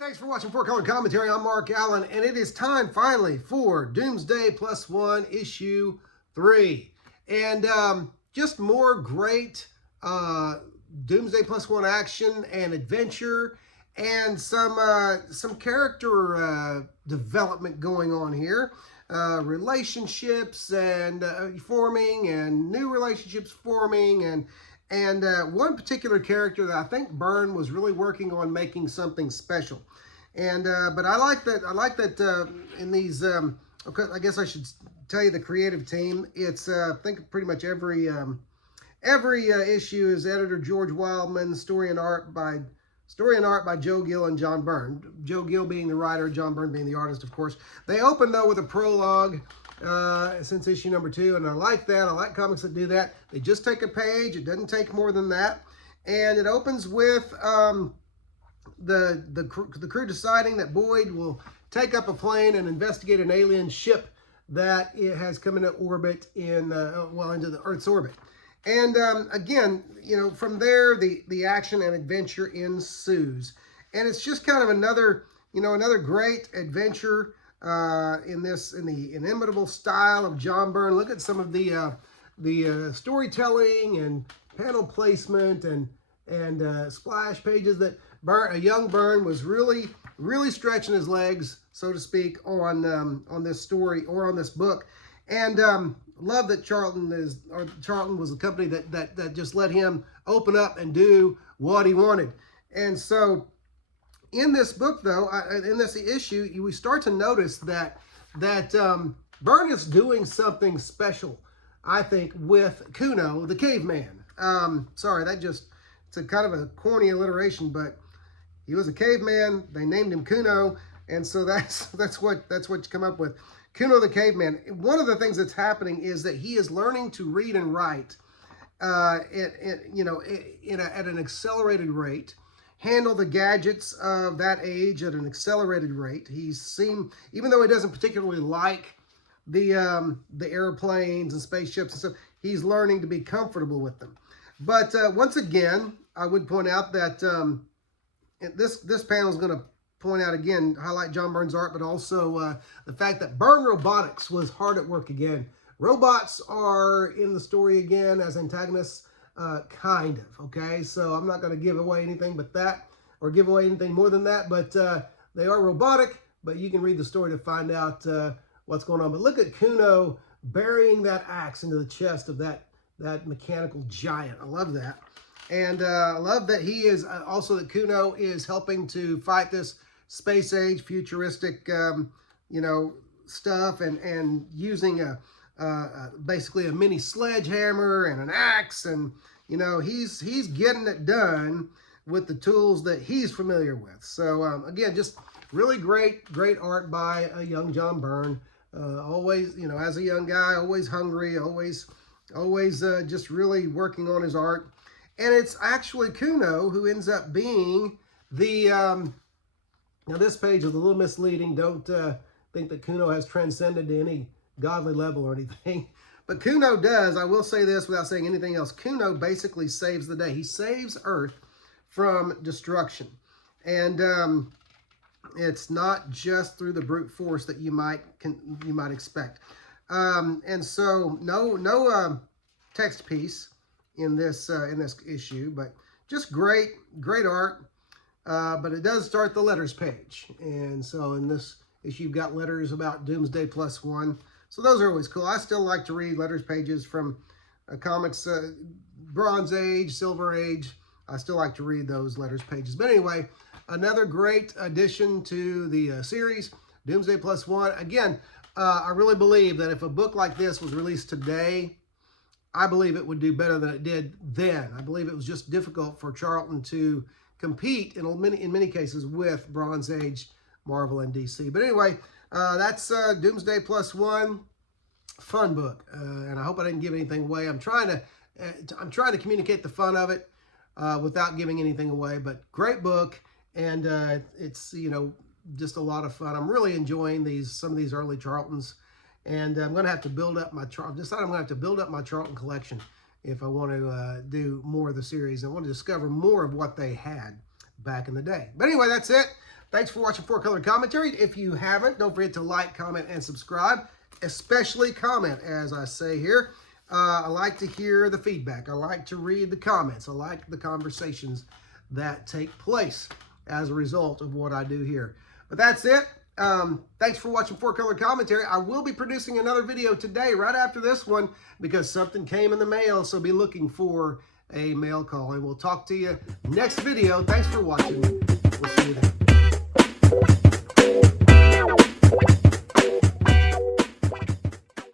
Thanks for watching Four Color Commentary. I'm Mark Allen, and it is time finally for Doomsday +1 issue 3. And just more great Doomsday +1 action and adventure, and some character development going on here. Relationships and forming, and new relationships forming, and one particular character that I think Byrne was really working on making something special. And but I like that in these. Okay, I guess I should tell you the creative team. It's I think pretty much every issue is editor George Wildman, story and art by Joe Gill and John Byrne. Joe Gill being the writer, John Byrne being the artist, of course. They open though with a prologue since issue number 2, and I like that. I like comics that do that. They just take a page. It doesn't take more than that, and it opens with the crew deciding that Boyd will take up a plane and investigate an alien ship that it has come into orbit into the Earth's orbit. And again, you know, from there the action and adventure ensues, and it's just kind of another great adventure in the inimitable style of John Byrne. Look at some of the storytelling and panel placement and splash pages that a young Byrne was really stretching his legs, so to speak, on this story or on this book. And love that Charlton was the company that just let him open up and do what he wanted. And so in this book, though, in this issue, we start to notice that Byrne is doing something special, I think, with Kuno the caveman. Sorry, it's a kind of a corny alliteration, but he was a caveman. They named him Kuno, and so that's what you come up with. Kuno the caveman. One of the things that's happening is that he is learning to read and write at an accelerated rate, handle the gadgets of that age at an accelerated rate. Even though he doesn't particularly like the airplanes and spaceships and stuff, he's learning to be comfortable with them. But once again, I would point out that this panel is going to point out again, highlight John Byrne's art, but also the fact that Byrne Robotics was hard at work again. Robots are in the story again as antagonists, kind of, okay? So I'm not going to give away anything but that, or give away anything more than that, but they are robotic, but you can read the story to find out what's going on. But look at Kuno burying that axe into the chest of that mechanical giant. I love that. And I love that he is also that Kuno is helping to fight this space age futuristic, stuff, and using basically a mini sledgehammer and an axe, and he's getting it done with the tools that he's familiar with. So again, just really great art by a young John Byrne. Always, as a young guy, always hungry, always just really working on his art. And it's actually Kuno who ends up being the, now this page is a little misleading. Don't think that Kuno has transcended to any godly level or anything. But Kuno does, I will say this without saying anything else, Kuno basically saves the day. He saves Earth from destruction. And it's not just through the brute force that you might expect. And so no text piece in this issue, but just great art. But it does start the letters page, and so in this issue you've got letters about Doomsday +1. So those are always cool. I still like to read letters pages from comics, Bronze Age, Silver Age. I still like to read those letters pages. But anyway, another great addition to the series, Doomsday +1. Again, I really believe that if a book like this was released today, I believe it would do better than it did then. I believe it was just difficult for Charlton to compete in many cases with Bronze Age, Marvel, and DC. But anyway, that's Doomsday +1, fun book, and I hope I didn't give anything away. I'm trying to communicate the fun of it without giving anything away. But great book, and it's just a lot of fun. I'm really enjoying some of these early Charltons. And I'm going to have to build up my Charlton collection if I want to do more of the series. I want to discover more of what they had back in the day. But anyway, that's it. Thanks for watching 4-Color Commentary. If you haven't, don't forget to like, comment, and subscribe. Especially comment, as I say here. I like to hear the feedback. I like to read the comments. I like the conversations that take place as a result of what I do here. But that's it. Thanks for watching 4-Color Commentary. I will be producing another video today right after this one because something came in the mail, so be looking for a mail call. And we'll talk to you next video. Thanks for watching. We'll see you then.